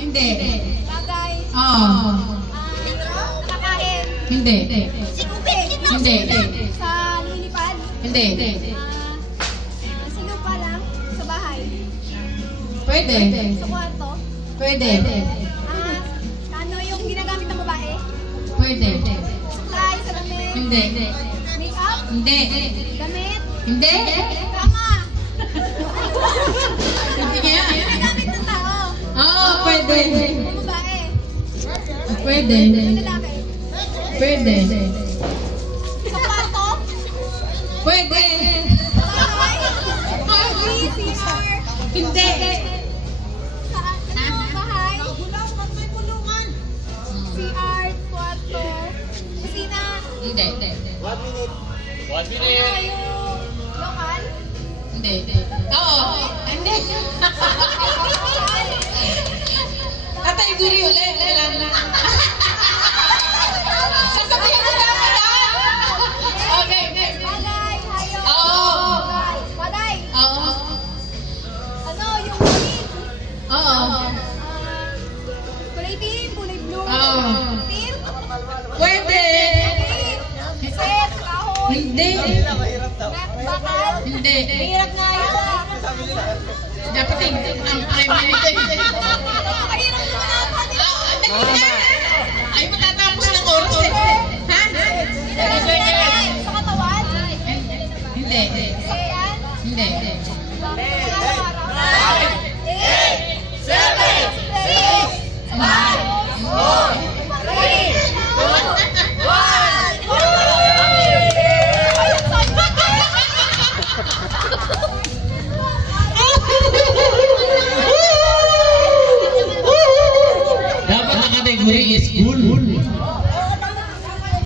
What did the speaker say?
Hindi. Bagay. Oo. Nakakain. Hindi. Sikupin. Hindi. Sa lilipad. Hindi. Sinupa lang. Sa bahay. Pwede. Sa kwarto. Pwede. Ano yung ginagamit ng babae? Pwede. Suklay, salamin. Hindi. Make-up. Hindi. Damit. Hindi. Kama. Hindi nga. Ginagamit ng tao. Oo, pwede. Ng babae. Pwede. Ng lalaki. Pwede. Sa kwarto. Pwede. Sa bahay. CR. Hindi. Sa bahay. CR, kwarto. Kusina. Hindi. Ano yung lokal? Hindi. Oo. Hindi. Tatay Guri ulit. Sasabihan mo namin Okay. Bagay, hayop. Oo. Bagay. Oo. Ano yung kulay? Oo. Kulay itim, kulay blue. Oo. Itim. Pwede. Set, kahoy. Hindi. Bakal. Hindi. Mahirap nga yun. Dapat ang primary ko. Mahirap naman natin. Ay, matatapos ng oras eh. Ha? Sa katawan. Hindi. Sa yan. Hindi. Dapat ang kategory is cool.